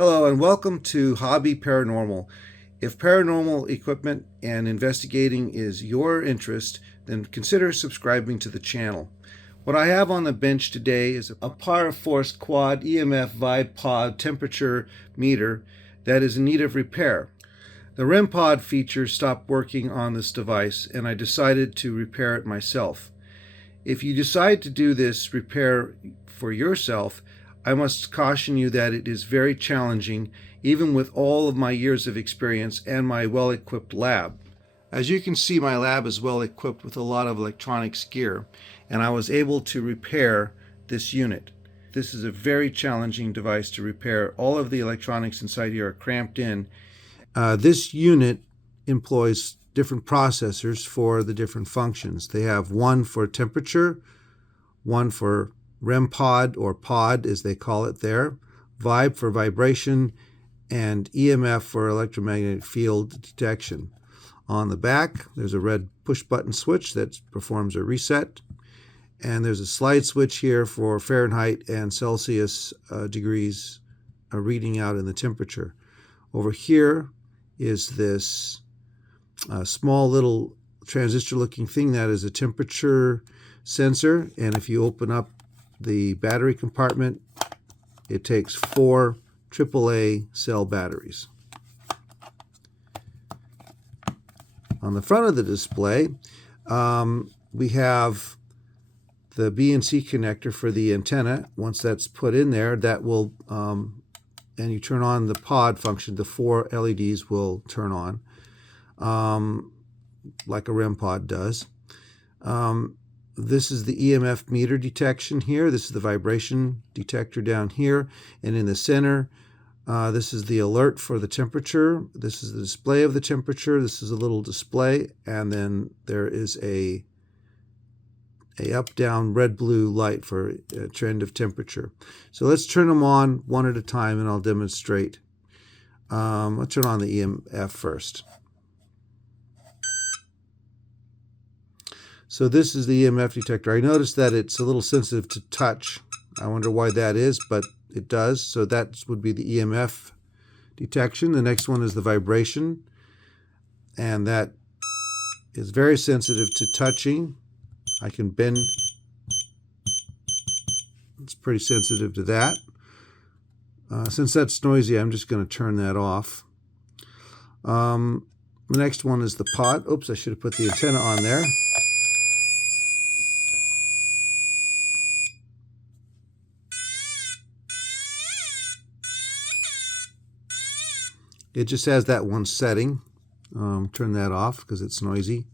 Hello and welcome to Hobby Paranormal. If paranormal equipment and investigating is your interest, then consider subscribing to the channel. What I have on the bench today is a Para4ce quad EMF-VIBE-POD temperature meter that is in need of repair. The REM Pod feature stopped working on this device and I decided to repair it myself. If you decide to do this repair for yourself, I must caution you that it is very challenging, even with all of my years of experience and my well-equipped lab. As you can see, my lab is well equipped with a lot of electronics gear, and I was able to repair this unit. This is a very challenging device to repair. All of the electronics inside here are cramped in. This unit employs different processors for the different functions. They have one for temperature, one for REM pod, or pod as they call it there, vibe for vibration, and EMF for electromagnetic field detection. On the back, there's a red push button switch that performs a reset, and there's a slide switch here for Fahrenheit and Celsius degrees reading out in the temperature. Over here is this small little transistor looking thing that is a temperature sensor, and if you open up the battery compartment, it takes 4 AAA cell batteries. On the front of the display, we have the B and C connector for the antenna. Once that's put in there, that will, and you turn on the pod function, the 4 LEDs will turn on, like a REM pod does. This is the EMF meter detection here. This is the vibration detector down here. And in the center, this is the alert for the temperature. This is the display of the temperature. This is a little display. And then there is a up-down red-blue light for a trend of temperature. So let's turn them on one at a time and I'll demonstrate. Let's turn on the EMF first. So this is the EMF detector. I noticed that it's a little sensitive to touch. I wonder why that is, but it does. So that would be the EMF detection. The next one is the vibration, and that is very sensitive to touching. I can bend. It's pretty sensitive to that. Since that's noisy, I'm just going to turn that off. The next one is the pod. Oops, I should have put the antenna on there. It just has that one setting. Turn that off because it's noisy.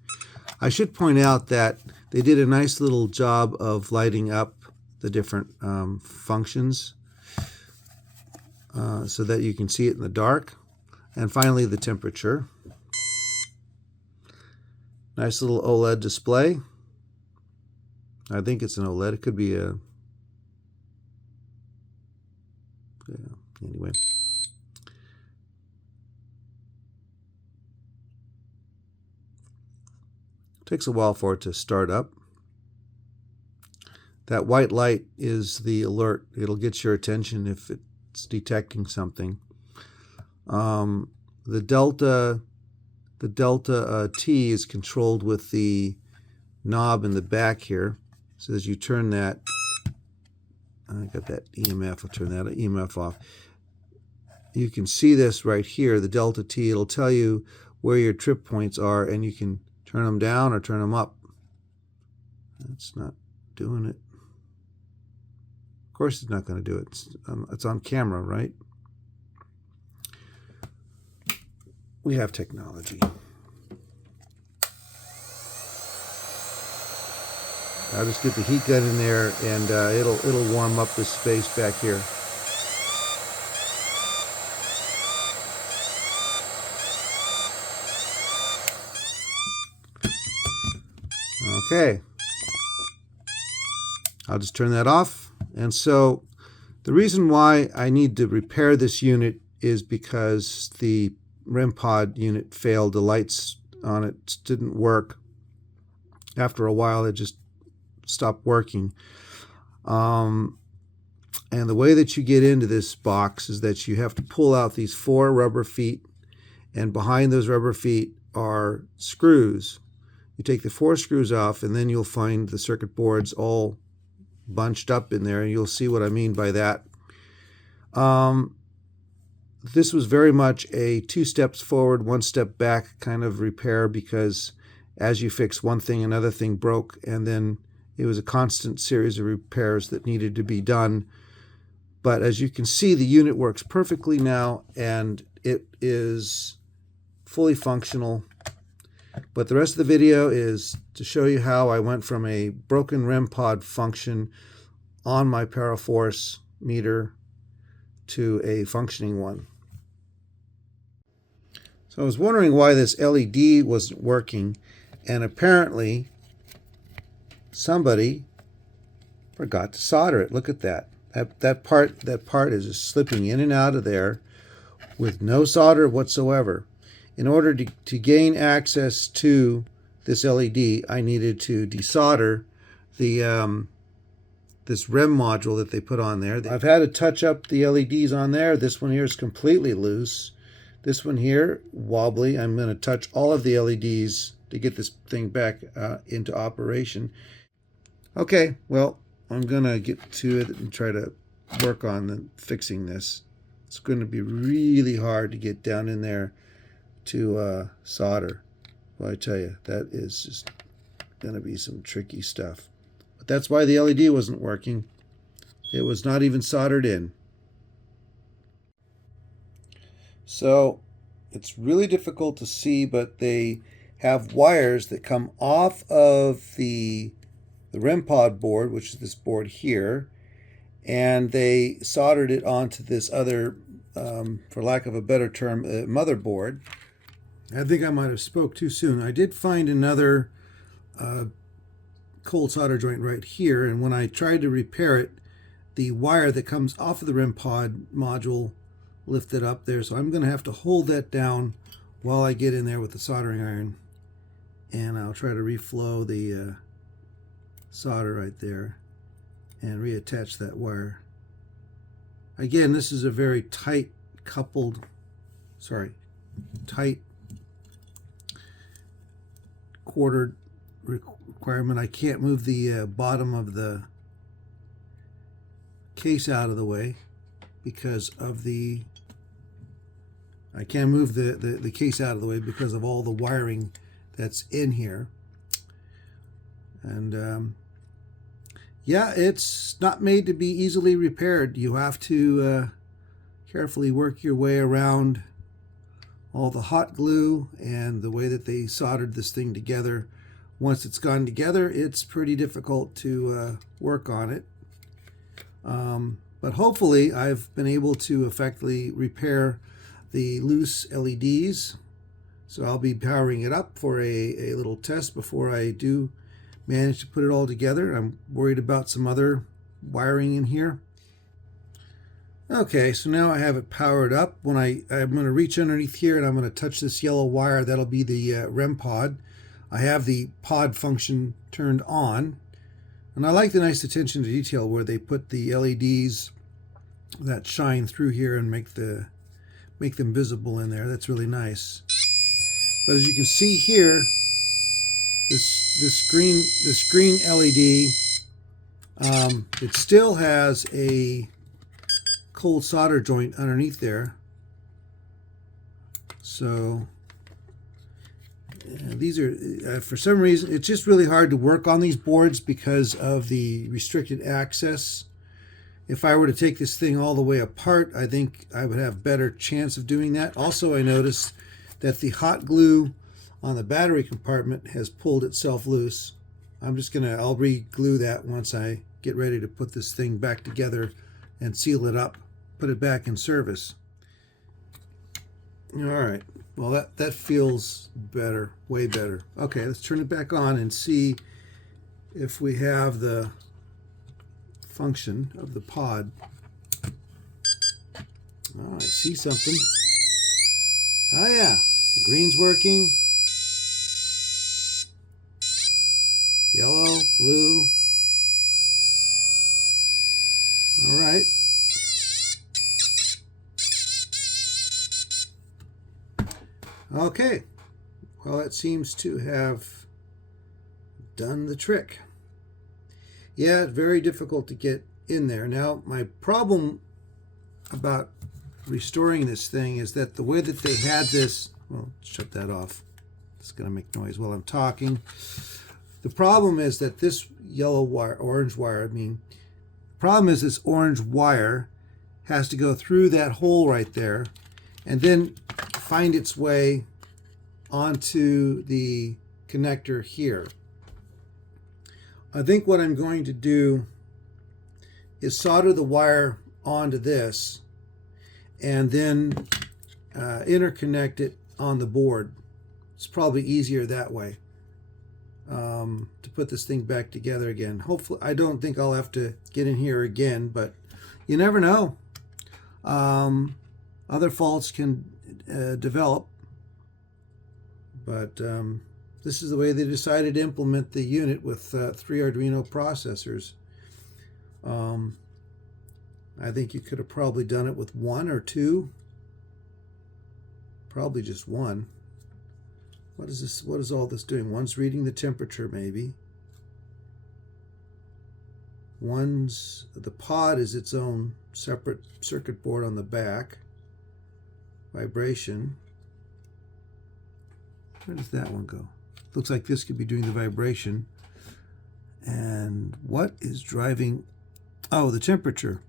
I should point out that they did a nice little job of lighting up the different functions so that you can see it in the dark. And finally, the temperature. Nice little OLED display. I think it's an OLED. It could be a... Yeah, anyway. Takes a while for it to start up. That white light is the alert. It'll get your attention if it's detecting something. The delta T is controlled with the knob in the back here. So as you turn that, I got that EMF. I'll turn that EMF off. You can see this right here, the delta T. It'll tell you where your trip points are, and you can turn them down or turn them up. That's not doing it. Of course it's not going to do it. It's on camera, right? We have technology. I'll just get the heat gun in there and it'll warm up this space back here. Okay, I'll just turn that off. And so the reason why I need to repair this unit is because the REM pod unit failed. The lights on it didn't work. After a while, it just stopped working. And the way that you get into this box is that you have to pull out these 4 rubber feet, and behind those rubber feet are screws. You take the 4 screws off, and then you'll find the circuit boards all bunched up in there, and you'll see what I mean by that. This was very much a 2 steps forward, 1 step back kind of repair, because as you fix one thing, another thing broke, and then it was a constant series of repairs that needed to be done. But as you can see, the unit works perfectly now, and it is fully functional. But the rest of the video is to show you how I went from a broken REM pod function on my Para4ce meter to a functioning one. So I was wondering why this LED wasn't working, and apparently somebody forgot to solder it. Look at that. That part is just slipping in and out of there with no solder whatsoever. In order to gain access to this LED, I needed to desolder the this REM module that they put on there. I've had to touch up the LEDs on there. This one here is completely loose. This one here, wobbly. I'm going to touch all of the LEDs to get this thing back into operation. Okay, well, I'm going to get to it and try to work on fixing this. It's going to be really hard to get down in there to solder. Well, I tell you, that is just going to be some tricky stuff. But that's why the LED wasn't working. It was not even soldered in. So it's really difficult to see, but they have wires that come off of the REM pod board, which is this board here, and they soldered it onto this other, for lack of a better term, motherboard. I think I might have spoke too soon. I did find another cold solder joint right here, and when I tried to repair it, the wire that comes off of the REM pod module lifted up there, so I'm going to have to hold that down while I get in there with the soldering iron, and I'll try to reflow the solder right there and reattach that wire. Again, this is a very tight quartered requirement. I can't move the bottom of the case out of the way because of I can't move the case out of the way because of all the wiring that's in here. And yeah, it's not made to be easily repaired. You have to carefully work your way around all the hot glue and the way that they soldered this thing together. Once it's gone together, it's pretty difficult to work on it. But hopefully I've been able to effectively repair the loose LEDs. So I'll be powering it up for a little test before I do manage to put it all together. I'm worried about some other wiring in here. Okay, so now I have it powered up. I'm going to reach underneath here and I'm going to touch this yellow wire. That'll be the REM pod. I have the pod function turned on, and I like the nice attention to detail where they put the LEDs that shine through here and make them visible in there. That's really nice. But as you can see here, this green LED, it still has a cold solder joint underneath there. So these are, for some reason, it's just really hard to work on these boards because of the restricted access. If I were to take this thing all the way apart, I think I would have better chance of doing that. Also, I noticed that the hot glue on the battery compartment has pulled itself loose. I'll re-glue that once I get ready to put this thing back together and seal it up, put it back in service. All right, well that feels better, way better. Okay, let's turn it back on and see if we have the function of the pod. Oh, I see something. Oh yeah, the green's working. Yellow, blue. All right. Okay, well, that seems to have done the trick. Yeah, it's very difficult to get in there. Now, my problem about restoring this thing is that the way that they had this, well, shut that off. It's going to make noise while I'm talking. The problem is that this yellow wire, orange wire, the problem is this orange wire has to go through that hole right there and then find its way onto the connector here. I think what I'm going to do is solder the wire onto this and then interconnect it on the board. It's probably easier that way to put this thing back together again. Hopefully, I don't think I'll have to get in here again, but you never know. Other faults can develop, but this is the way they decided to implement the unit with 3 Arduino processors. I think you could have probably done it with 1 or 2. Probably just 1. What is this? What is all this doing? One's reading the temperature, maybe. The pod is its own separate circuit board on the back. Vibration. Where does that one go? Looks like this could be doing the vibration. And what is driving? Oh, the temperature.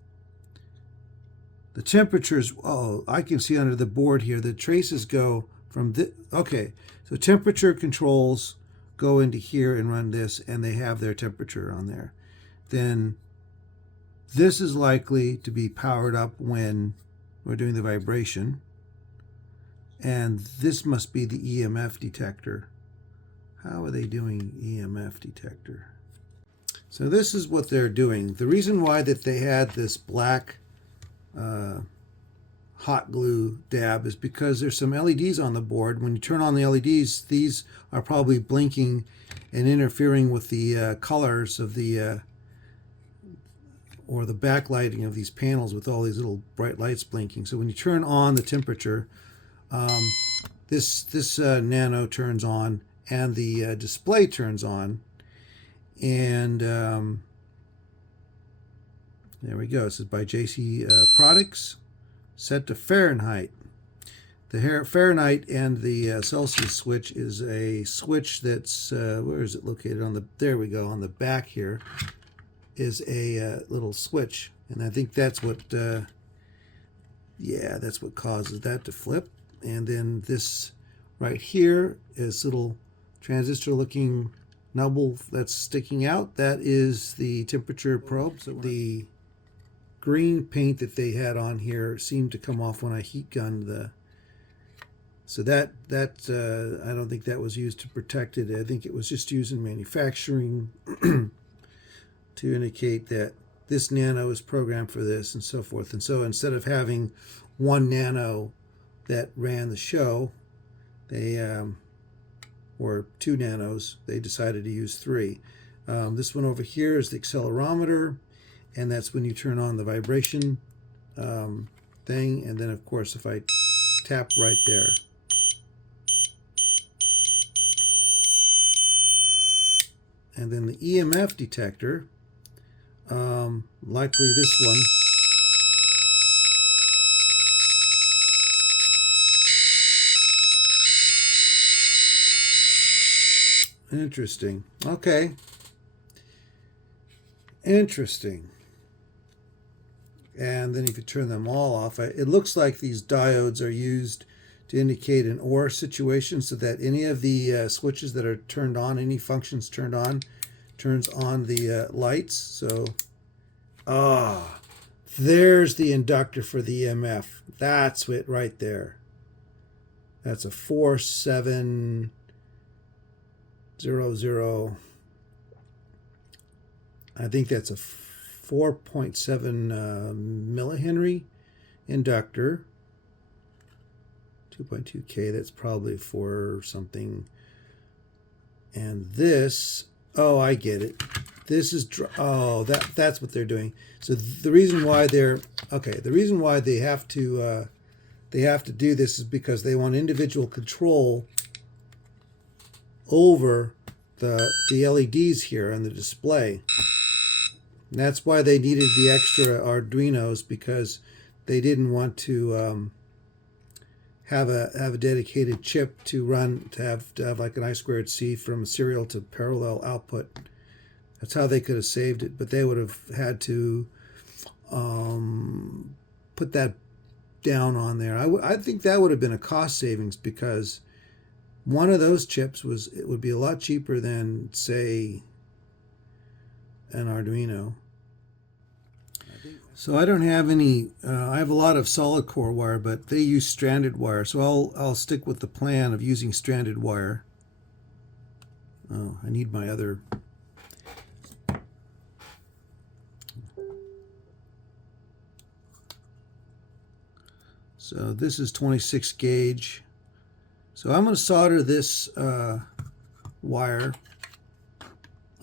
The temperatures, oh, I can see under the board here, the traces go from this. Okay, so temperature controls go into here and run this, and they have their temperature on there. Then this is likely to be powered up when we're doing the vibration. And this must be the EMF detector. How are they doing EMF detector? So this is what they're doing. The reason why that they had this black hot glue dab is because there's some LEDs on the board. When you turn on the LEDs, these are probably blinking and interfering with the colors of the or the backlighting of these panels with all these little bright lights blinking. So when you turn on the temperature, this nano turns on and the display turns on, and there we go. This is by JC Products, set to Fahrenheit. The Fahrenheit and the Celsius switch is a switch that's, where is it located? On the, there we go, on the back here is a little switch. And I think that's what, yeah, that's what causes that to flip. And then this right here is little transistor looking nubble that's sticking out. That is the temperature probe. So the green paint that they had on here seemed to come off when I heat gunned the, so that I don't think that was used to protect it. I think it was just used in manufacturing to indicate that this nano is programmed for this and so forth. And so instead of having 1 nano that ran the show, they or 2 nanos, they decided to use 3. This one over here is the accelerometer, and that's when you turn on the vibration thing. And then of course if I tap right there, and then the EMF detector, likely this one, interesting. Okay. Interesting. And then if you turn them all off, it looks like these diodes are used to indicate an OR situation, so that any of the switches that are turned on, any functions turned on, turns on the lights. So, there's the inductor for the EMF. That's it right there. That's a 4700. I think that's a 4.7 millihenry inductor. 2.2K, that's probably for something. And this, oh, I get it. This is, oh, that's what they're doing. So the reason why they're, okay, the reason why they have to they have to do this is because they want individual control over the LEDs here on the display. And that's why they needed the extra Arduinos, because they didn't want to have a dedicated chip to run, to have like an I2C from serial to parallel output. That's how they could have saved it, but they would have had to put that down on there. I think that would have been a cost savings, because one of those chips would be a lot cheaper than, say, an Arduino. So I don't have any, I have a lot of solid core wire, but they use stranded wire. So I'll stick with the plan of using stranded wire. Oh, I need my other. So this is 26 gauge. So I'm going to solder this wire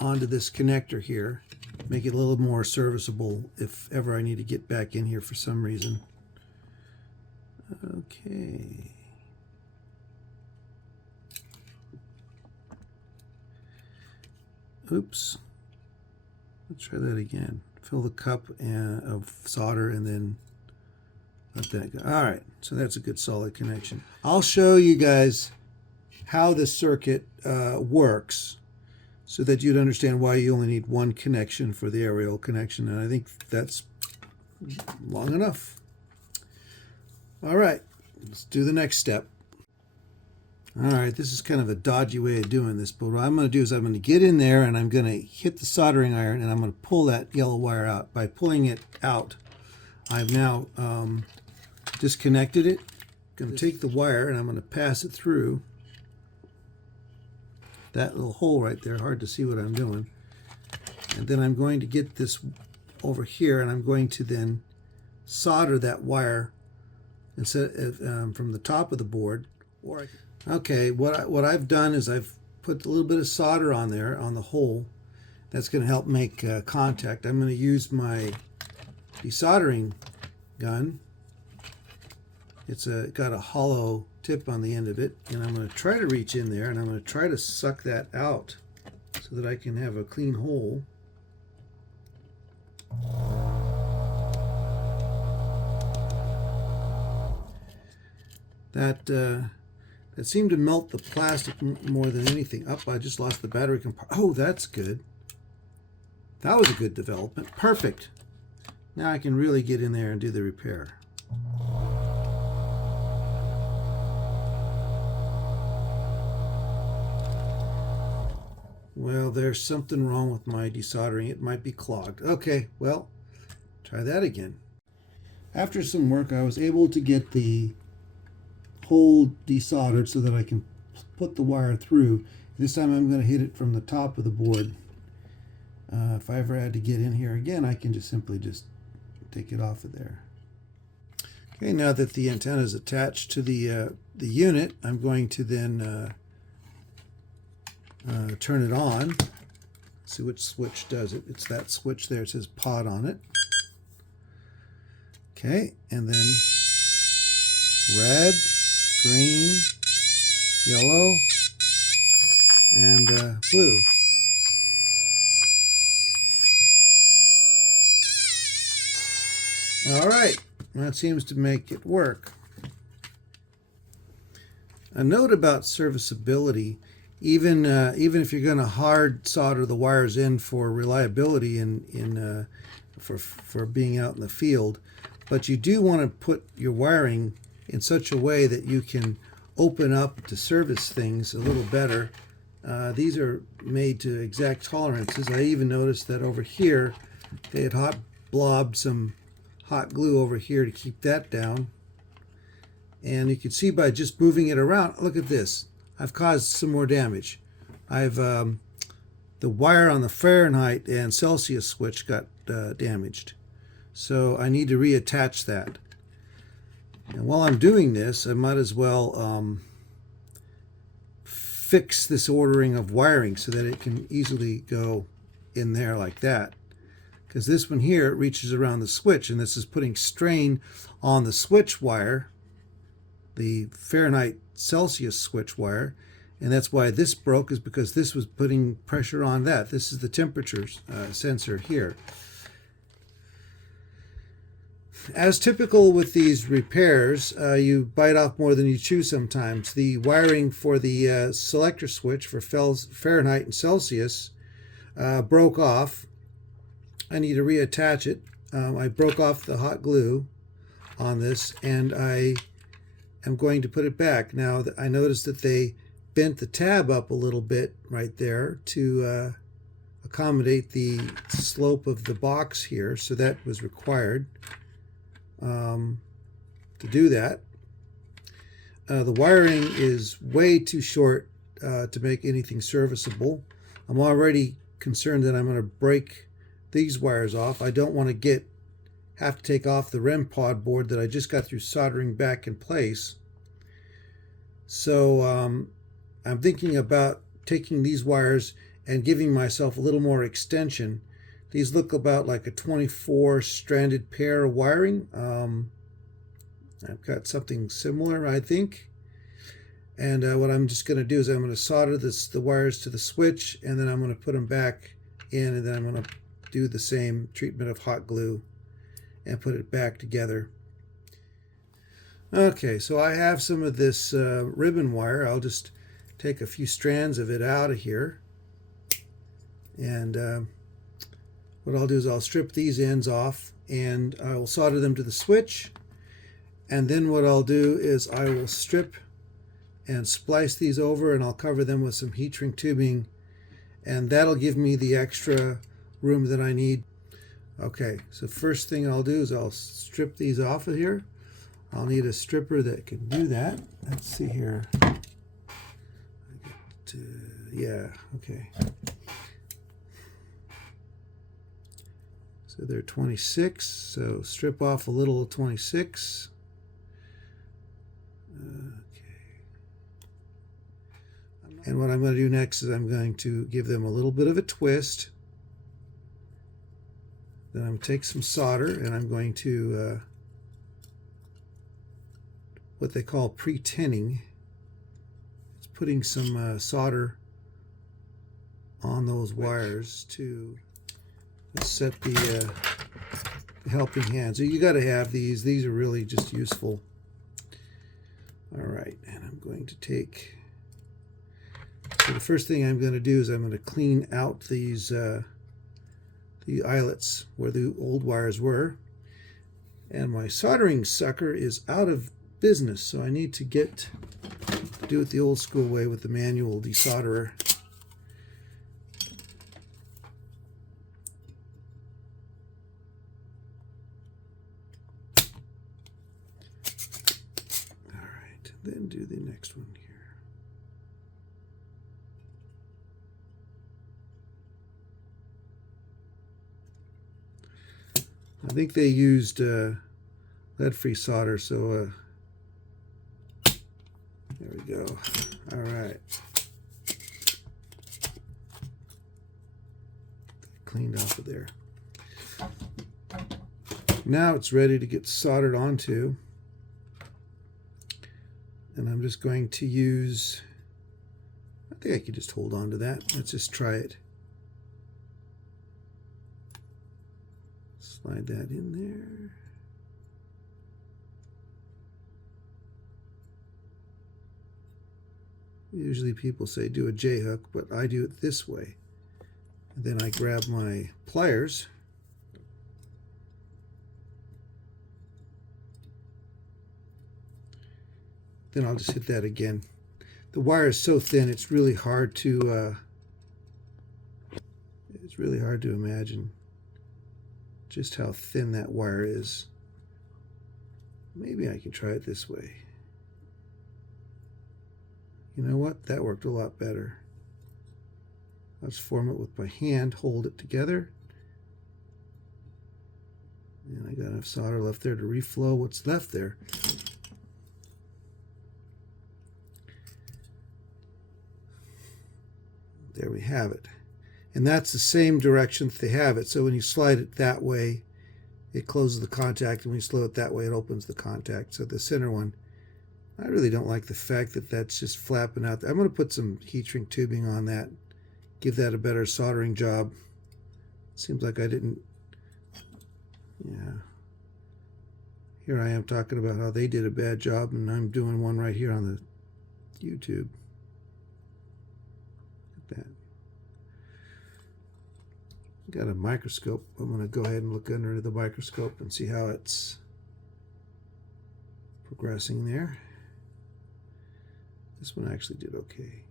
onto this connector here, make it a little more serviceable if ever I need to get back in here for some reason. Okay. Oops. Let's try that again. Fill the cup of solder and then let that go. All right, so that's a good solid connection. I'll show you guys how this circuit works so that you'd understand why you only need one connection for the aerial connection, and I think that's long enough. All right, let's do the next step. All right, this is kind of a dodgy way of doing this, but what I'm going to do is I'm going to get in there and I'm going to hit the soldering iron and I'm going to pull that yellow wire out. By pulling it out, I've now disconnected it. I'm going to take the wire and I'm going to pass it through that little hole right there. Hard to see what I'm doing. And then I'm going to get this over here and I'm going to then solder that wire instead from the top of the board. Okay, what I've done is I've put a little bit of solder on there on the hole. That's going to help make contact. I'm going to use my desoldering gun. It's got a hollow tip on the end of it, and I'm going to try to reach in there and I'm going to try to suck that out so that I can have a clean hole. That seemed to melt the plastic more than anything. Oh, I just lost the battery compartment. Oh, that's good. That was a good development. Perfect. Now I can really get in there and do the repair. Well, there's something wrong with my desoldering. It might be clogged. Okay, well, try that again. After some work, I was able to get the hole desoldered so that I can put the wire through. This time I'm going to hit it from the top of the board. If I ever had to get in here again, I can just simply take it off of there. Okay, now that the antenna is attached to the unit, I'm going to then turn it on. See which switch does it. It's that switch there. It says pod on it. Okay, and then red, green, yellow, and blue. All right, that seems to make it work. A note about serviceability: even if you're going to hard solder the wires in for reliability and for being out in the field, but you do want to put your wiring in such a way that you can open up to service things a little better. These are made to exact tolerances. I even noticed that over here they had blobbed some hot glue over here to keep that down. And you can see by just moving it around, look at this. I've caused some more damage. I've the wire on the Fahrenheit and Celsius switch got damaged. So I need to reattach that. And while I'm doing this, I might as well fix this ordering of wiring so that it can easily go in there like that. Because this one here reaches around the switch, and this is putting strain on the switch wire the Fahrenheit Celsius switch wire, and that's why this broke, is because this was putting pressure on that. This is the temperature sensor here. As typical with these repairs, you bite off more than you chew sometimes. The wiring for the selector switch for Fahrenheit and Celsius broke off. I need to reattach it. I broke off the hot glue on this, and I am going to put it back. Now, I noticed that they bent the tab up a little bit right there to accommodate the slope of the box here, so that was required to do that. The wiring is way too short to make anything serviceable. I'm already concerned that I'm going to break these wires off. I don't want to have to take off the REM Pod board that I just got through soldering back in place. So I'm thinking about taking these wires and giving myself a little more extension. These look about like a 24 stranded pair of wiring. I've got something similar, I think. And what I'm just going to do is I'm going to solder the wires to the switch, and then I'm going to put them back in, and then I'm going to do the same treatment of hot glue and put it back together. Okay, so I have some of this ribbon wire. I'll just take a few strands of it out of here, and what I'll do is I'll strip these ends off, and I will solder them to the switch, and then what I'll do is I will strip and splice these over, and I'll cover them with some heat shrink tubing, and that'll give me the extra room that I need. Okay, so first thing I'll do is I'll strip these off of here. I'll need a stripper that can do that. Let's see here. Yeah, okay. So they're 26, so strip off a little 26. And what I'm going to do next is I'm going to give them a little bit of a twist. Then I'm going to take some solder, and I'm going to what they call pre-tinning. It's putting some solder on those wires to set the helping hand. So you got to have these. These are really just useful. All right, and I'm going to take. So the first thing I'm going to do is I'm going to clean out these the eyelets where the old wires were. And my soldering sucker is out of business, so I need to do it the old school way with the manual desolderer. All right, then do the next one here. I think they used lead-free solder, so there we go. All right. Cleaned off of there. Now it's ready to get soldered onto. And I'm just going to use, I think I could just hold on to that. Let's just try it. Slide that in there. Usually people say do a J-hook, but I do it this way. And then I grab my pliers. Then I'll just hit that again. The wire is so thin, it's really hard to imagine just how thin that wire is. Maybe I can try it this way. You know what? That worked a lot better. Let's form it with my hand, hold it together. And I got enough solder left there to reflow what's left there. There we have it. And that's the same direction that they have it. So when you slide it that way, it closes the contact. And when you slow it that way, it opens the contact. So the center one I really don't like the fact that that's just flapping out. I'm going to put some heat shrink tubing on that, give that a better soldering job. Seems like I didn't. Yeah. Here I am talking about how they did a bad job, and I'm doing one right here on the YouTube. Look at that. Got a microscope. I'm going to go ahead and look under the microscope and see how it's progressing there. This one actually did okay.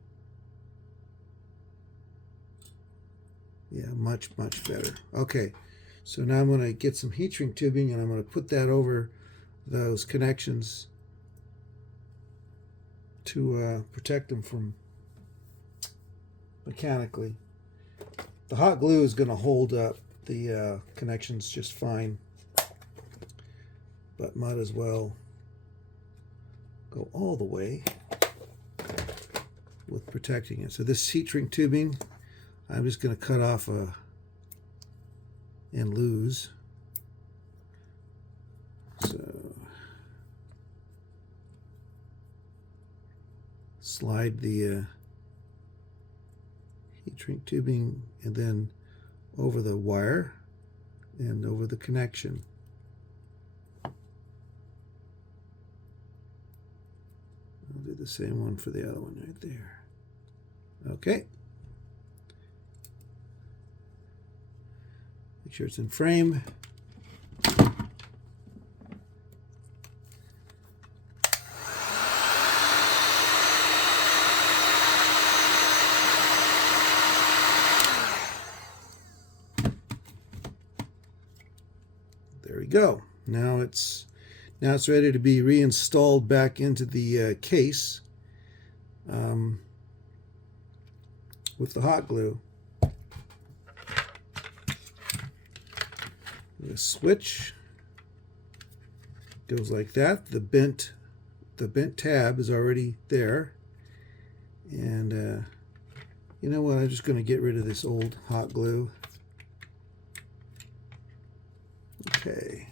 Yeah, much better. Okay, so now I'm going to get some heat shrink tubing and I'm going to put that over those connections to protect them from mechanically. The hot glue is going to hold up the connections just fine, but might as well go all the way with protecting it. So this heat shrink tubing, I'm just going to cut off and lose. So slide the heat shrink tubing and then over the wire and over the connection. I'll do the same one for the other one right there. Okay. Make sure it's in frame. There we go. Now it's ready to be reinstalled back into the case with the hot glue. The switch goes like that. The bent tab is already there, and you know what? I'm just going to get rid of this old hot glue. Okay.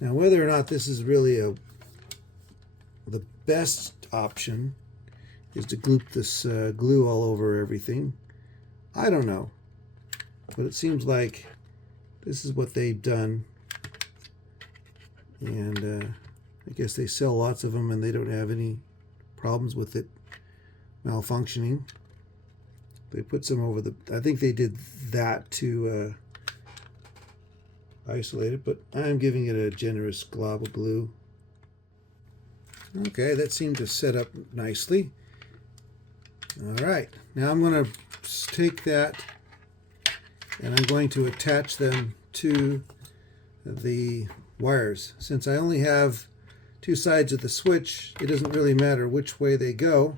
Now, whether or not this is really the best option is to glue this glue all over everything, I don't know, but it seems like this is what they've done, and I guess they sell lots of them and they don't have any problems with it malfunctioning. They put some over the, I think they did that to isolate it, but I'm giving it a generous glob of glue. Okay, that seemed to set up nicely. All right, now I'm going to take that and I'm going to attach them to the wires. Since I only have two sides of the switch, it doesn't really matter which way they go.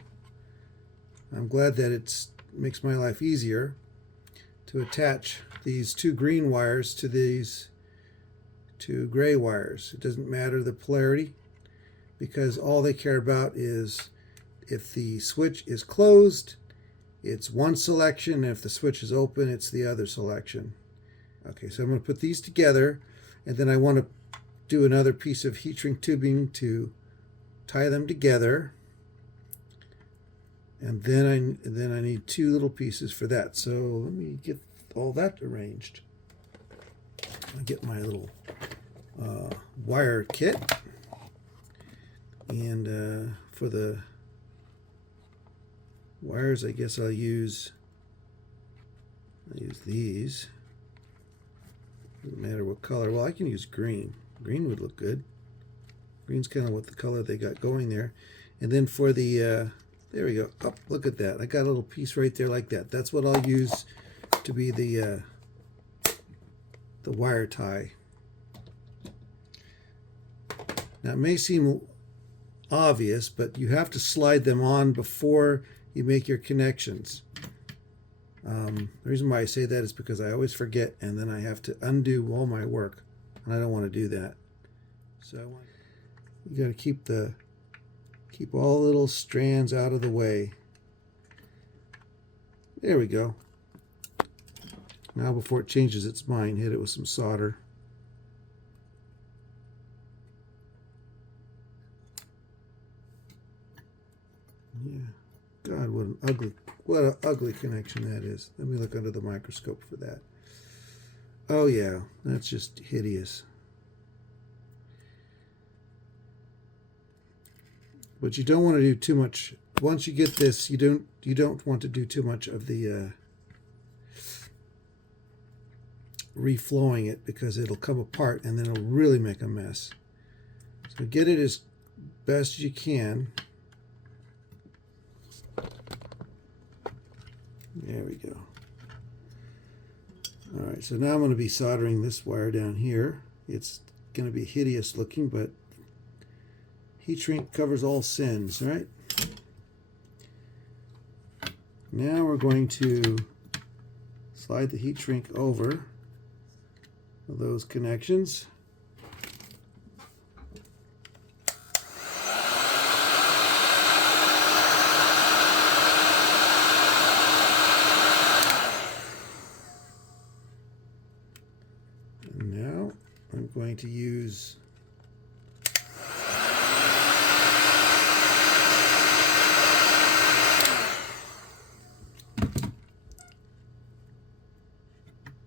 I'm glad that it makes my life easier to attach these two green wires to these two gray wires. It doesn't matter the polarity, because all they care about is if the switch is closed, it's one selection, and if the switch is open, it's the other selection. Okay, so I'm going to put these together, and then I want to do another piece of heat shrink tubing to tie them together, and then I need two little pieces for that. So let me get all that arranged. I'll get my little wire kit, and for the wires, I guess I'll use these. Doesn't matter what color. Well, I can use green. Green would look good. Green's kind of what the color they got going there. And then for the there we go. Oh, look at that. I got a little piece right there like that. That's what I'll use to be the wire tie. Now, it may seem obvious, but you have to slide them on before you make your connections. The reason why I say that is because I always forget, and then I have to undo all my work, and I don't want to do that. So you got to keep all little strands out of the way. There we go. Now, before it changes its mind, hit it with some solder. Yeah. God, what an ugly connection that is. Let me look under the microscope for that. Oh yeah, that's just hideous. But you don't want to do too much. Once you get this, you don't want to do too much of the reflowing it, because it'll come apart and then it'll really make a mess. So get it as best as you can. There we go. All right, so now I'm going to be soldering this wire down here. It's going to be hideous looking, but heat shrink covers all sins, right? Now we're going to slide the heat shrink over those connections. And now I'm going to use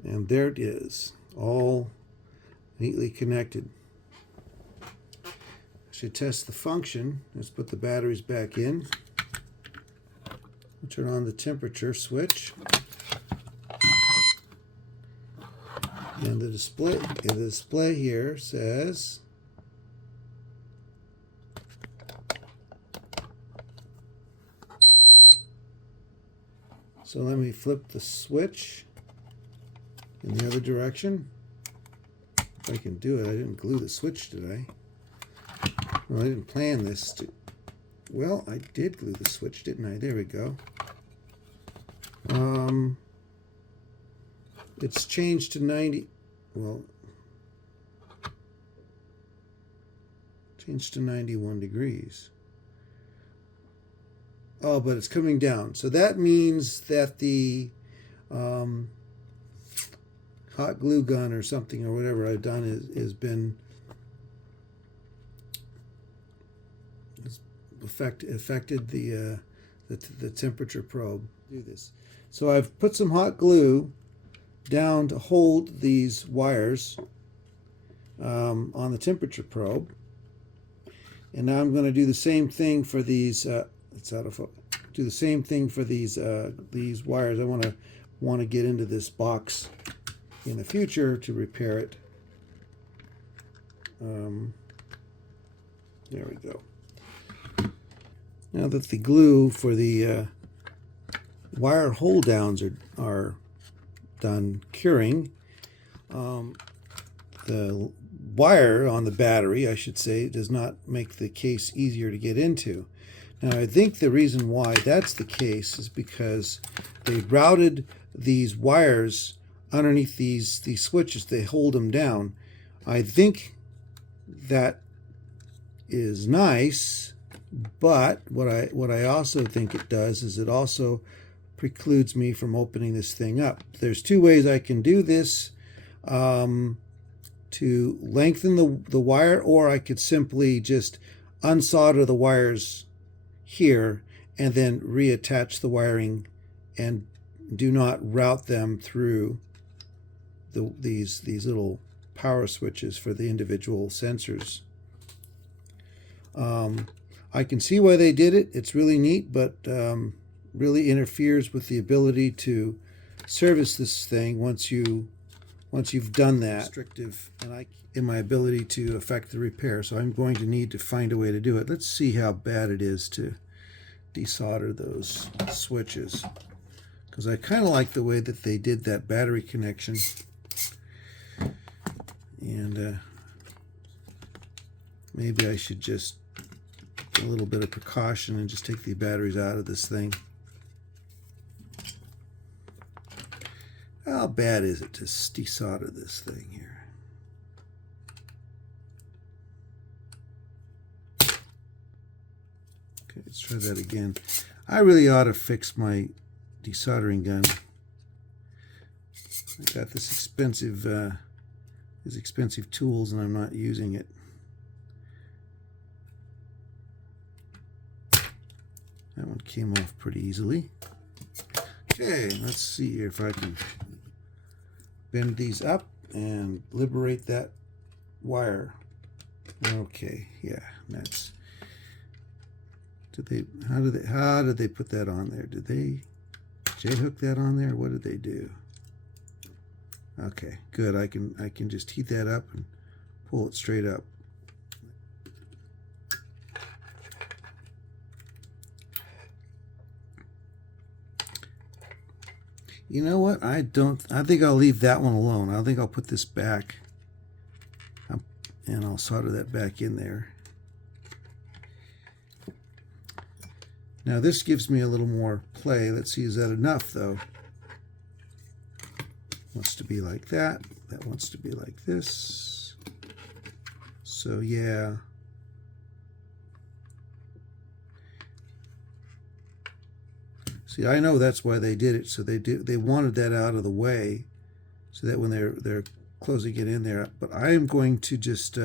and there it is, all neatly connected. I should test the function. Let's put the batteries back in. I'll turn on the temperature switch. And the display here says so. Let me flip the switch in the other direction. If I can do it. I didn't glue the switch, did I? Well, I didn't plan this to... Well, I did glue the switch, didn't I? There we go. It's changed to 90... Well... Changed to 91 degrees. Oh, but it's coming down. So that means that the... hot glue gun or something or whatever I've done has affected the temperature probe. Do this. So I've put some hot glue down to hold these wires on the temperature probe, and now I'm going to do the same thing for these. It's out of focus. Do the same thing for these wires. I want to get into this box in the future to repair it. There we go. Now that the glue for the wire hold downs are done curing, the wire on the battery, I should say, does not make the case easier to get into. Now I think the reason why that's the case is because they routed these wires underneath these switches. They hold them down. I think that is nice, but what I also think it does is it also precludes me from opening this thing up. There's two ways I can do this to lengthen the wire, or I could simply just unsolder the wires here and then reattach the wiring and do not route them through these little power switches for the individual sensors. I can see why they did it. It's really neat, but really interferes with the ability to service this thing once you've done that. Restrictive in my ability to affect the repair, so I'm going to need to find a way to do it. Let's see how bad it is to desolder those switches, because I kind of like the way that they did that battery connection. And maybe I should just a little bit of precaution and just take the batteries out of this thing. How bad is it to desolder this thing here? Okay, let's try that again. I really ought to fix my desoldering gun. I got this expensive tools and I'm not using it. That one came off pretty easily. Okay, let's see here if I can bend these up and liberate that wire. Okay, yeah, that's. How did they put that on there? Did they J-hook that on there? What did they do? Okay, good. I can just heat that up and pull it straight up. You know what? I think I'll leave that one alone. I think I'll put this back and I'll solder that back in there. Now this gives me a little more play. Let's see, is that enough though? Wants to be like that. That wants to be like this. So yeah. See, I know that's why they did it. So they wanted that out of the way, so that when they're closing it in there. But I am going to just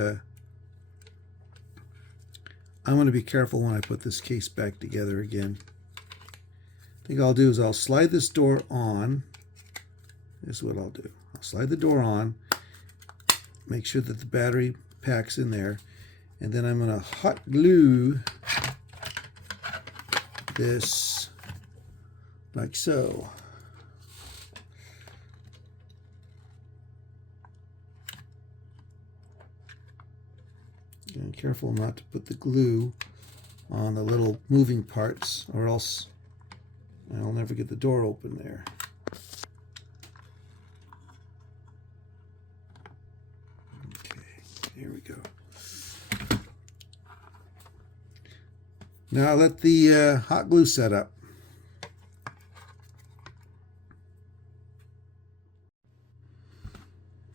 I'm going to be careful when I put this case back together again. I think I'll do is I'll slide this door on. This is what I'll do. I'll slide the door on, make sure that the battery pack's in there, and then I'm going to hot glue this like so. And careful not to put the glue on the little moving parts, or else I'll never get the door open there. Okay, here we go. Now let the hot glue set up.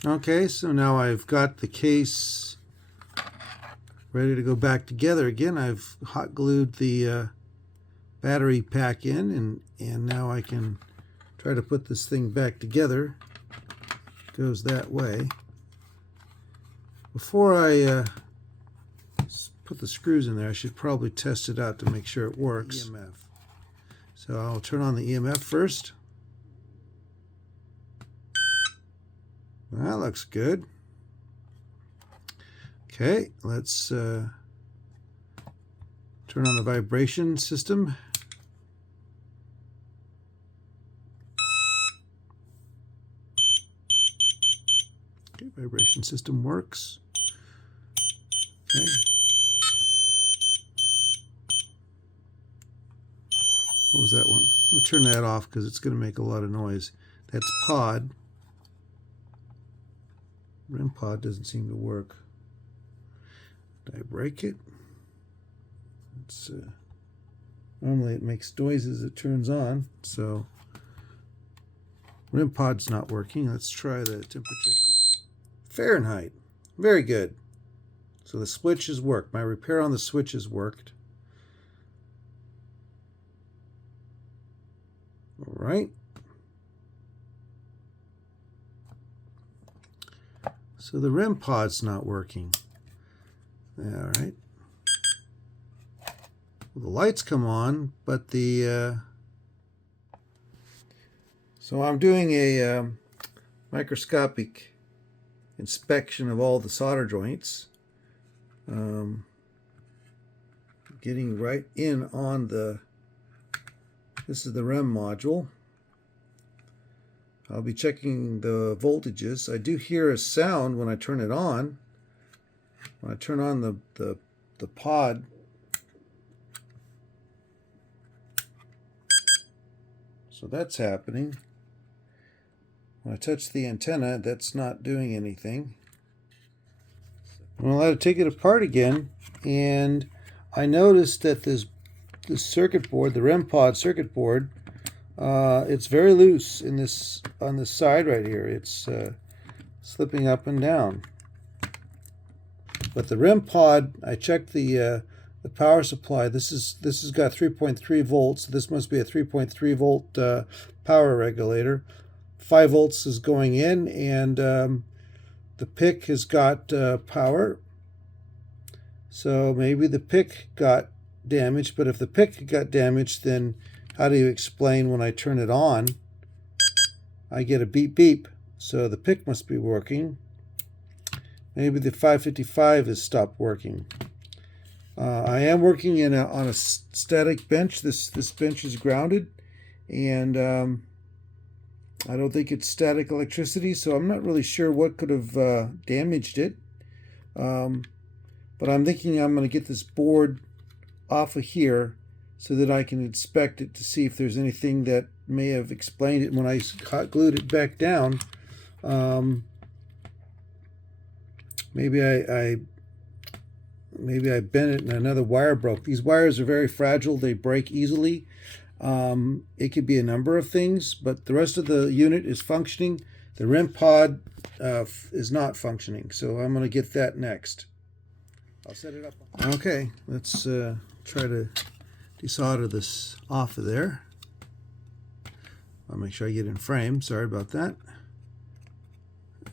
Okay, so now I've got the case ready to go back together again. I've hot glued the battery pack in, and now I can try to put this thing back together. It goes that way. Before I put the screws in there, I should probably test it out to make sure it works. EMF. So I'll turn on the EMF first. That looks good. Okay, let's turn on the vibration system. Okay, vibration system works. Okay. What was that one? We'll turn that off because it's going to make a lot of noise. That's pod. REM pod doesn't seem to work. Did I break it? It's normally it makes noises as it turns on, so REM pod's not working. Let's try the temperature. Fahrenheit. Very good. So the switches worked. My repair on the switches worked. All right. So the REM pod's not working. All right. Well, the lights come on, but the so I'm doing a microscopic inspection of all the solder joints. Getting right in on the. This is the REM module. I'll be checking the voltages. I do hear a sound when I turn it on. When I turn on the pod, so that's happening. When I touch the antenna, that's not doing anything. I'm allowed to take it apart again, and I noticed that this circuit board, the REM pod circuit board, it's very loose in this on this side right here. It's slipping up and down. But the REM pod, I checked the power supply. This has got 3.3 volts. This must be a 3.3 volt power regulator. 5 volts is going in, and the PIC has got power. So maybe the PIC got damaged, but if the pick got damaged, then how do you explain when I turn it on, I get a beep beep? So the pick must be working. Maybe the 555 has stopped working. I am working on a static bench. This bench is grounded, and I don't think it's static electricity, so I'm not really sure what could have damaged it. But I'm thinking I'm going to get this board off of here so that I can inspect it to see if there's anything that may have explained it. When I hot glued it back down, maybe I bent it and another wire broke. These wires are very fragile. They break easily. It could be a number of things, but the rest of the unit is functioning. The REM pod is not functioning, so I'm going to get that next. I'll set it up. Okay, let's try to desolder this off of there. I'll make sure I get in frame. Sorry about that.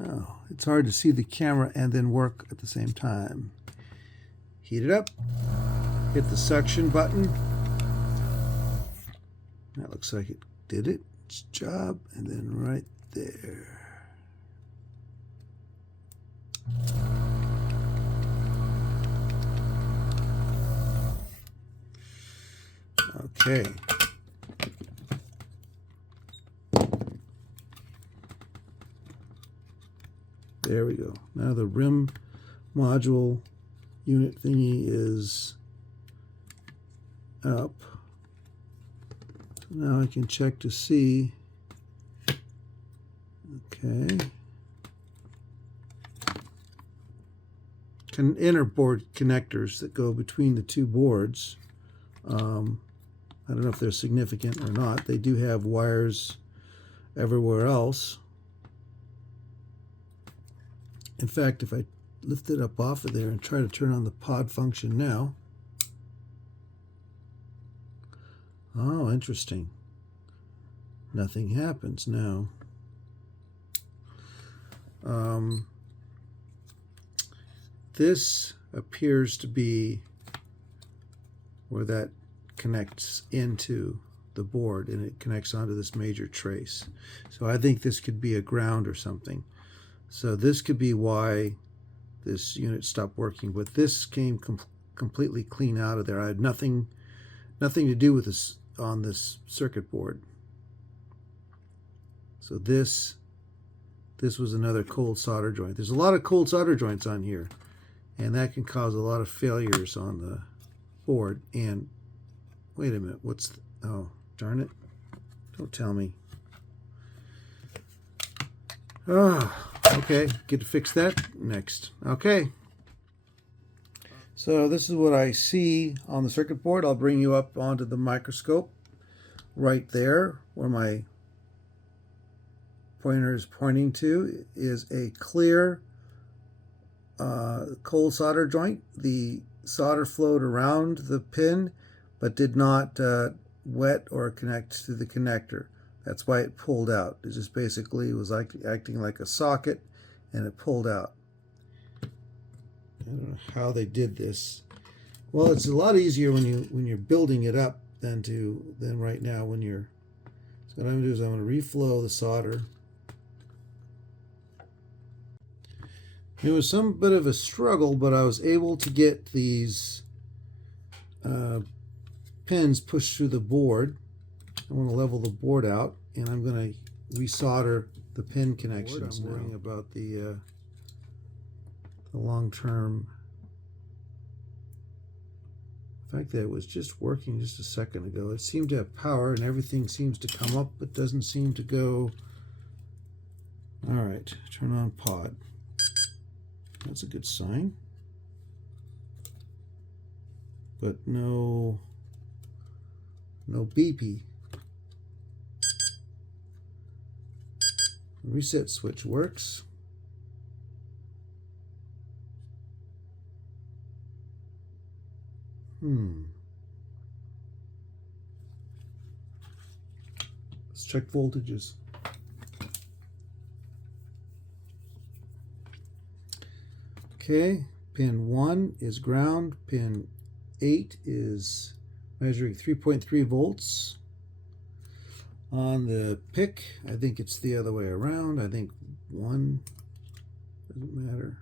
Oh, it's hard to see the camera and then work at the same time. Heat it up. Hit the suction button. That looks like it did its job. And then right there. Okay. There we go. Now the REM module unit thingy is up. So now I can check to see. Okay. Inner board connectors that go between the two boards. I don't know if they're significant or not. They do have wires everywhere else. In fact, if I lift it up off of there and try to turn on the pod function now. Oh, interesting. Nothing happens now. This appears to be where that connects into the board, and it connects onto this major trace. So I think this could be a ground or something. So this could be why this unit stopped working, but this came completely clean out of there. I had nothing to do with this on this circuit board. So this was another cold solder joint. There's a lot of cold solder joints on here, and that can cause a lot of failures on the board. And wait a minute, oh, darn it. Don't tell me. Oh, okay, get to fix that next. Okay. So this is what I see on the circuit board. I'll bring you up onto the microscope. Right there, where my pointer is pointing to, is a clear cold solder joint. The solder flowed around the pin, but did not wet or connect to the connector. That's why it pulled out. It just basically was like acting like a socket, and it pulled out. I don't know how they did this. Well, it's a lot easier when you're building it up than right now when you're. So what I'm gonna do is I'm gonna reflow the solder. It was some bit of a struggle, but I was able to get these pins pushed through the board. I want to level the board out, and I'm going to resolder the pin connections. I'm worrying about the long-term. The fact that it was just working just a second ago. It seemed to have power, and everything seems to come up, but doesn't seem to go. All right, turn on pod. That's a good sign. But no beepy. Reset switch works. Let's check voltages. Okay, pin 1 is ground, pin 8 is measuring 3.3 volts. On the pick, I think it's the other way around. I think 1 doesn't matter.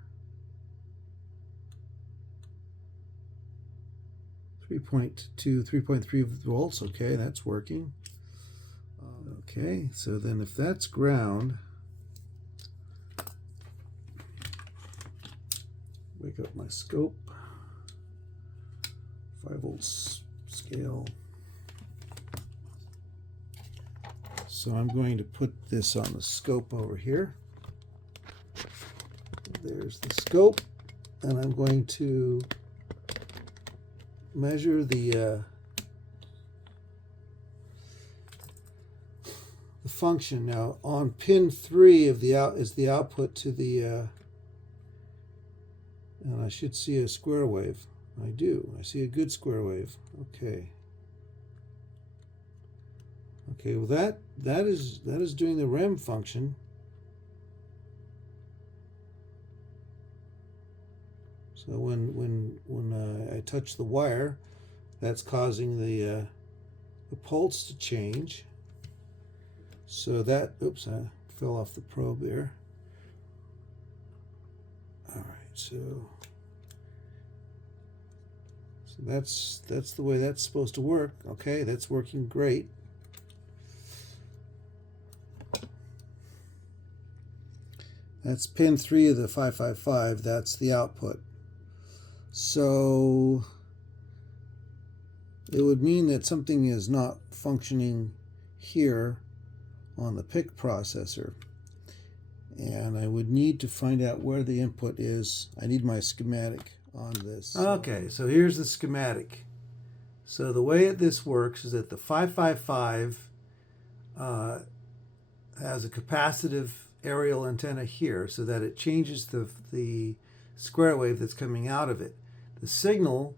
3.2, 3.3 volts. Okay, that's working. Okay, so then if that's ground, wake up my scope. 5 volts scale. So I'm going to put this on the scope over here. There's the scope, and I'm going to measure the function. Now on pin 3 of the is the output to the and I should see a square wave. I do. I see a good square wave. Okay. Okay, well that is doing the REM function. So when I touch the wire, that's causing the pulse to change. So that, oops, I fell off the probe there. All right, so that's the way that's supposed to work. Okay, that's working great. That's pin 3 of the 555. That's the output. So it would mean that something is not functioning here on the PIC processor. And I would need to find out where the input is. I need my schematic on this. Okay, so here's the schematic. So the way this works is that the 555 has a capacitive aerial antenna here so that it changes the square wave that's coming out of it. The signal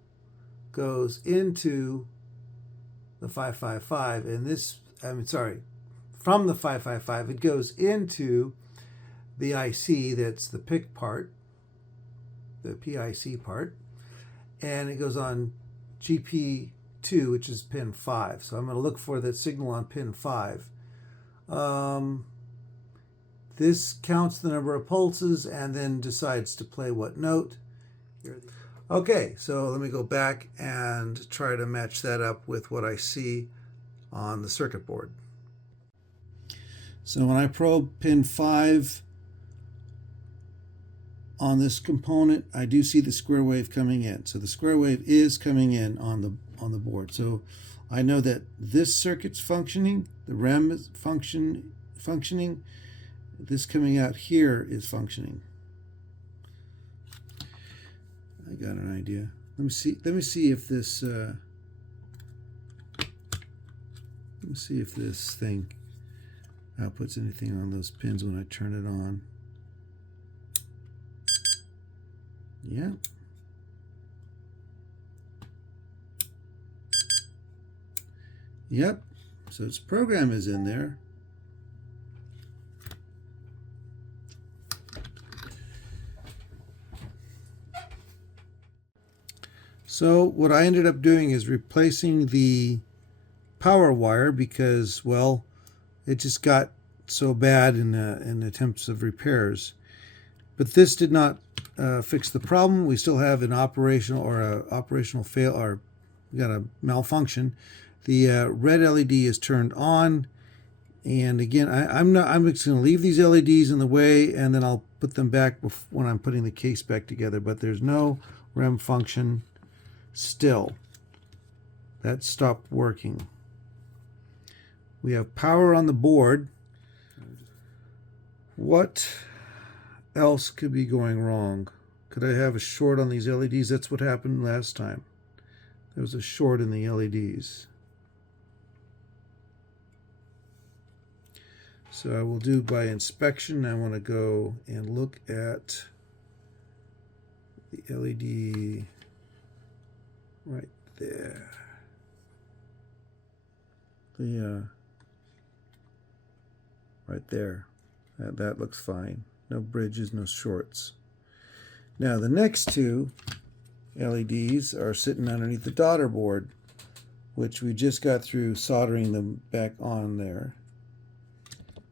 goes into the 555, and this, from the 555, it goes into the IC, that's the PIC part, the PIC part, and it goes on GP2, which is pin 5. So I'm going to look for that signal on pin 5. This counts the number of pulses and then decides to play what note. Okay, so let me go back and try to match that up with what I see on the circuit board. So when I probe pin 5 on this component, I do see the square wave coming in. So the square wave is coming in on the board. So I know that this circuit's functioning, the REM is functioning. This coming out here is functioning. I got an idea. Let me see if this thing outputs anything on those pins when I turn it on. Yeah. Yep. So its program is in there. So what I ended up doing is replacing the power wire because, well, it just got so bad in attempts of repairs. But this did not fix the problem. We still have an operational fail, or we got a malfunction. The red LED is turned on, and again, I'm just going to leave these LEDs in the way, and then I'll put them back when I'm putting the case back together. But there's no REM function. Still, that stopped working. We have power on the board. What else could be going wrong? Could I have a short on these LEDs? That's what happened last time. There was a short in the LEDs. So I will do by inspection. I want to go and look at the LED right there. Right there. That looks fine. No bridges, no shorts. Now the next two, LEDs are sitting underneath the daughter board, which we just got through soldering them back on there.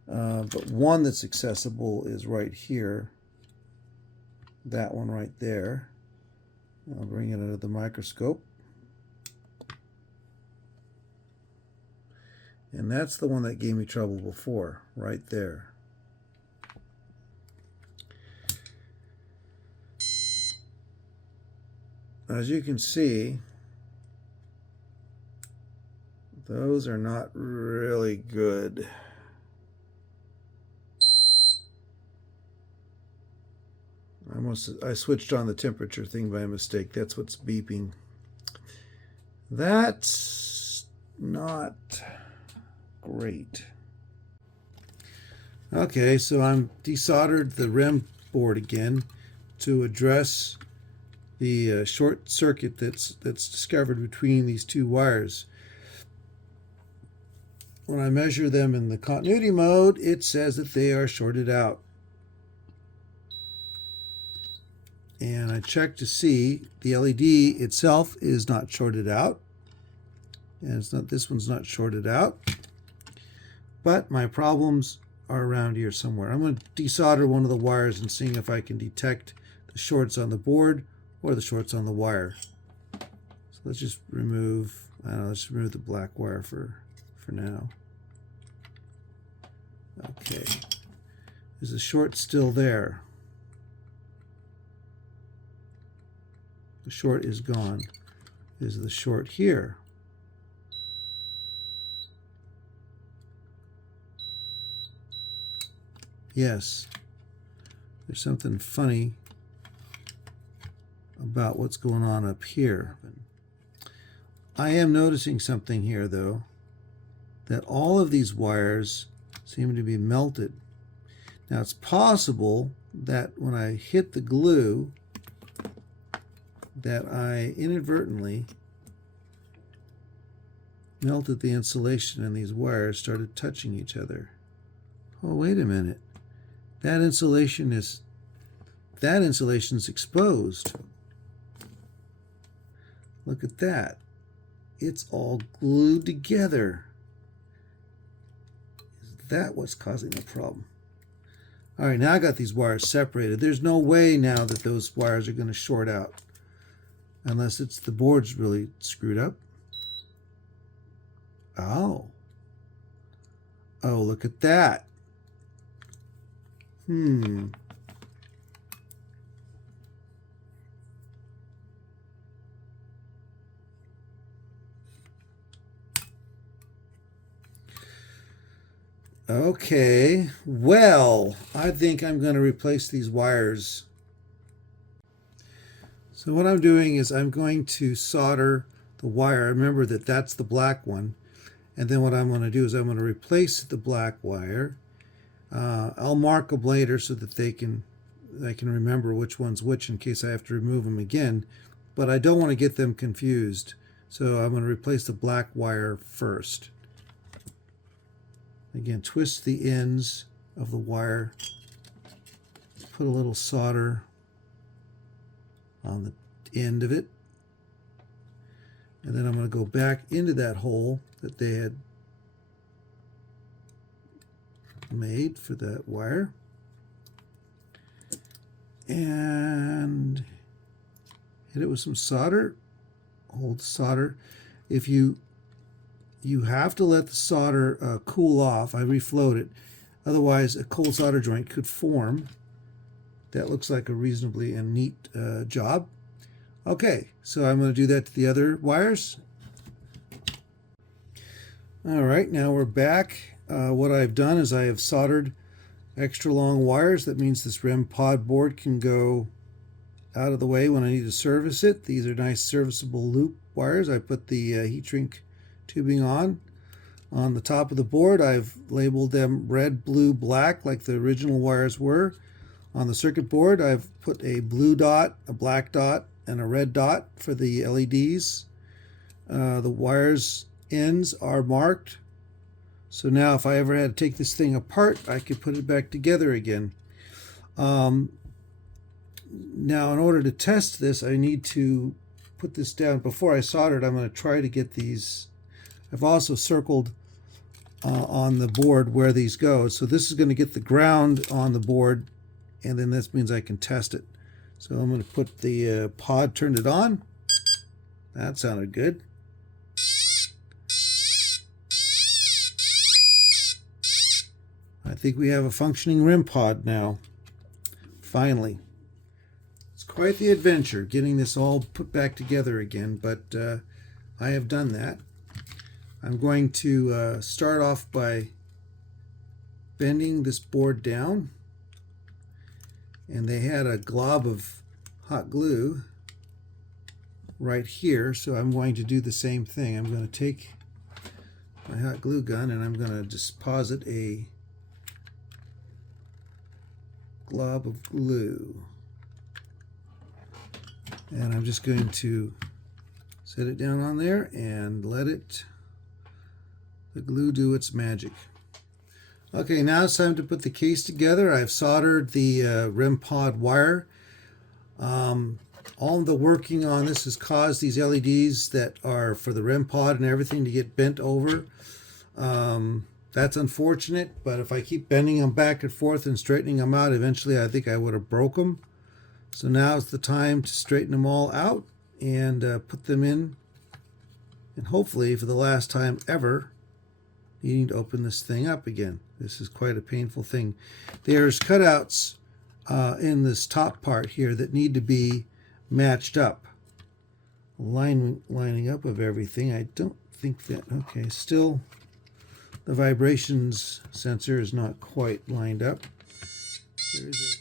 But one that's accessible is right here. That one right there. I'll bring it under the microscope. And that's the one that gave me trouble before, right there. As you can see, those are not really good. I switched on the temperature thing by mistake. That's what's beeping. That's not great. Okay, so I'm desoldered the REM board again to address the short circuit that's discovered between these two wires. When I measure them in the continuity mode, it says that they are shorted out. And I check to see the LED itself is not shorted out. And it's not, this one's not shorted out. But my problems are around here somewhere. I'm going to desolder one of the wires and seeing if I can detect the shorts on the board or the shorts on the wire. So let's just remove, I don't know, let's remove the black wire for now. Okay. Is the short still there? The short is gone. Is the short here? Yes. There's something funny about what's going on up here. I am noticing something here, though, that all of these wires seem to be melted. Now, it's possible that when I hit the glue, that I inadvertently melted the insulation and these wires started touching each other. Oh, wait a minute. That insulation's exposed. Look at that. It's all glued together. Is that what's causing the problem? All right, now I got these wires separated. There's no way now that those wires are going to short out unless it's the board's really screwed up. Oh. Oh, look at that. Okay, well, I think I'm going to replace these wires. So what I'm doing is I'm going to solder the wire. Remember that that's the black one. And then what I'm going to do is I'm going to replace the black wire. I'll mark them later so that I can remember which one's which in case I have to remove them again. But I don't want to get them confused. So I'm going to replace the black wire first. Again, twist the ends of the wire. Put a little solder on the end of it. And then I'm going to go back into that hole that they had made for that wire. And hit it with some solder. Hold the solder. If you have to let the solder cool off. I reflowed it. Otherwise, a cold solder joint could form. That looks like a reasonably and neat job. Okay, so I'm going to do that to the other wires. All right, now we're back. What I've done is I have soldered extra long wires. That means this REM pod board can go out of the way when I need to service it. These are nice serviceable loop wires. I put the heat shrink tubing on the top of the board. I've labeled them red, blue, black like the original wires were. On the circuit board, I've put a blue dot, a black dot, and a red dot for the LEDs. The wires ends are marked. So now if I ever had to take this thing apart, I could put it back together again. Now, in order to test this, I need to put this down. Before I solder it, I'm going to try to get these. I've also circled on the board where these go. So this is going to get the ground on the board, and then this means I can test it. So I'm going to put the pod, turned it on. That sounded good. I think we have a functioning REM pod now. Finally. It's quite the adventure getting this all put back together again, but I have done that. I'm going to start off by bending this board down, and they had a glob of hot glue right here, so I'm going to do the same thing. I'm going to take my hot glue gun and I'm going to deposit a glob of glue, and I'm just going to set it down on there and let the glue do its magic. Okay, now it's time to put the case together. I've soldered the REM pod wire. All the working on this has caused these LEDs that are for the REM pod and everything to get bent over. That's unfortunate, but if I keep bending them back and forth and straightening them out, eventually I think I would have broke them. So now is the time to straighten them all out and put them in, and hopefully for the last time ever, needing to open this thing up again. This is quite a painful thing. There's cutouts in this top part here that need to be matched up. Lining up of everything. I don't think that, okay, still the vibrations sensor is not quite lined up. There's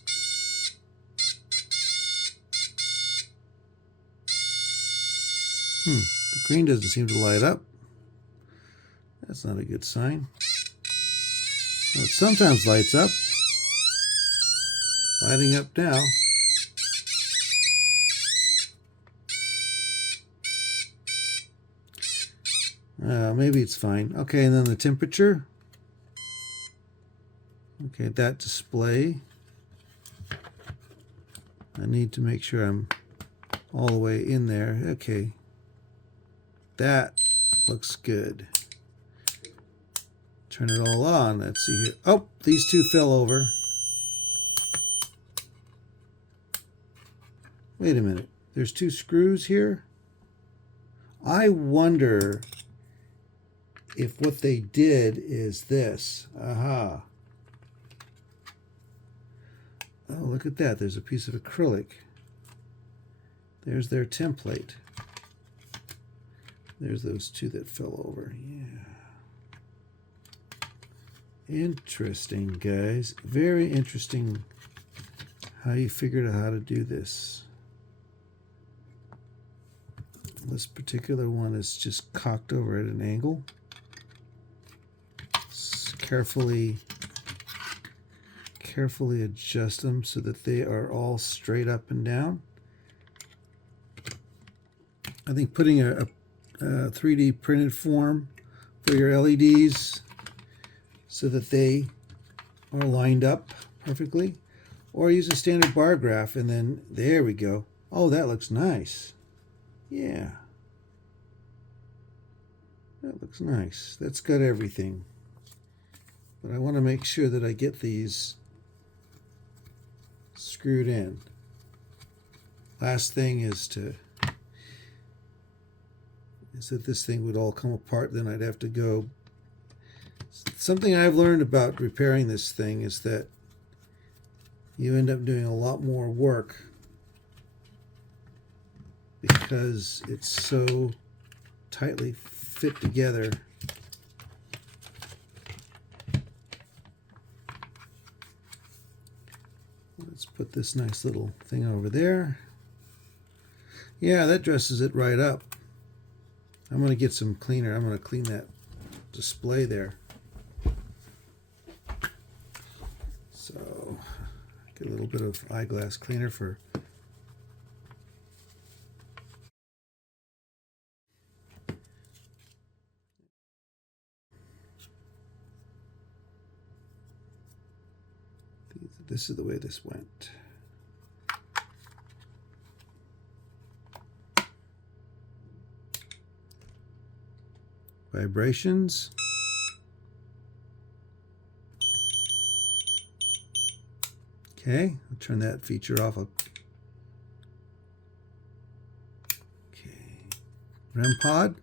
the green doesn't seem to light up. That's not a good sign. Well, it sometimes lights up. Lighting up now. Maybe it's fine. Okay, and then the temperature. Okay, that display. I need to make sure I'm all the way in there. Okay. That looks good. Turn it all on. Let's see here. Oh, these two fell over. Wait a minute. There's two screws here. I wonder if what they did is this. Aha. Oh, look at that. There's a piece of acrylic. There's their template. There's those two that fell over. Yeah. Interesting, guys. Very interesting how you figured out how to do this. This particular one is just cocked over at an angle. Carefully adjust them so that they are all straight up and down. I think putting a 3D printed form for your LEDs so that they are lined up perfectly, or use a standard bar graph, and then there we go. Oh, that looks nice. Yeah, that looks nice. That's got everything. But I want to make sure that I get these screwed in. Last thing is that this thing would all come apart, then I'd have to go. Something I've learned about repairing this thing is that you end up doing a lot more work because it's so tightly fit together. Let's put this nice little thing over there. Yeah, that dresses it right up. I'm going to get some cleaner. I'm going to clean that display there. So, get a little bit of eyeglass cleaner for. This is the way this went. Vibrations. Okay, I'll turn that feature off. Okay, REM Pod.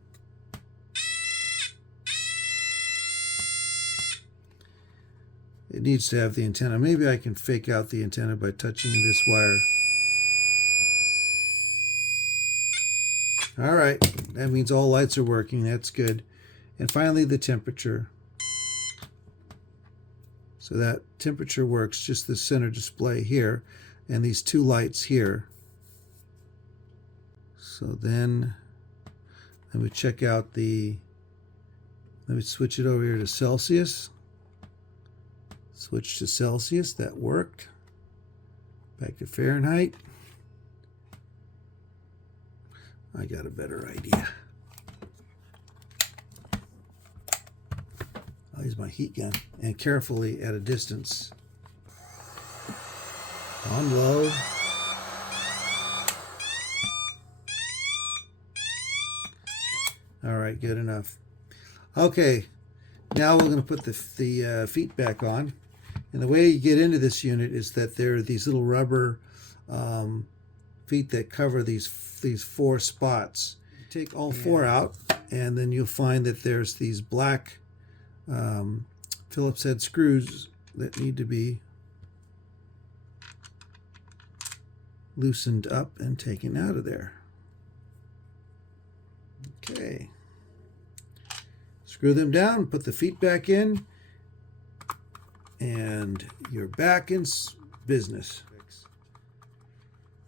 It needs to have the antenna. Maybe I can fake out the antenna by touching this wire. All right, that means all lights are working. That's good. And finally, the temperature. So that temperature works, just the center display here, and these two lights here. So then, let me check out let me switch it over here to Celsius. Switch to Celsius, that worked. Back to Fahrenheit. I got a better idea. I'll use my heat gun and carefully at a distance. On low. All right, good enough. Okay, now we're going to put the feet back on. And the way you get into this unit is that there are these little rubber feet that cover these 4 spots. You take all 4 out, and then you'll find that there's these black Phillips head screws that need to be loosened up and taken out of there. Okay. Screw them down, put the feet back in, and you're back in business.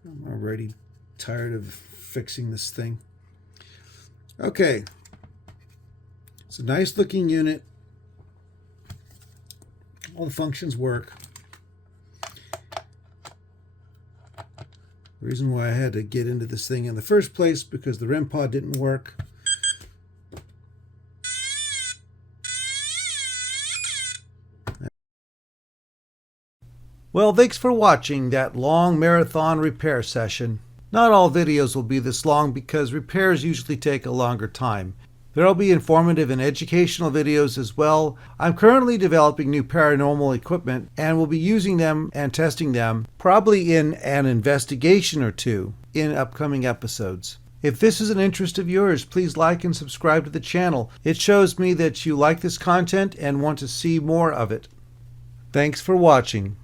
I'm already tired of fixing this thing. Okay. It's a nice looking unit. All the functions work. The reason why I had to get into this thing in the first place, because the REM pod didn't work. Well, thanks for watching that long marathon repair session. Not all videos will be this long because repairs usually take a longer time. There will be informative and educational videos as well. I'm currently developing new paranormal equipment and will be using them and testing them, probably in an investigation or two, in upcoming episodes. If this is an interest of yours, please like and subscribe to the channel. It shows me that you like this content and want to see more of it. Thanks for watching.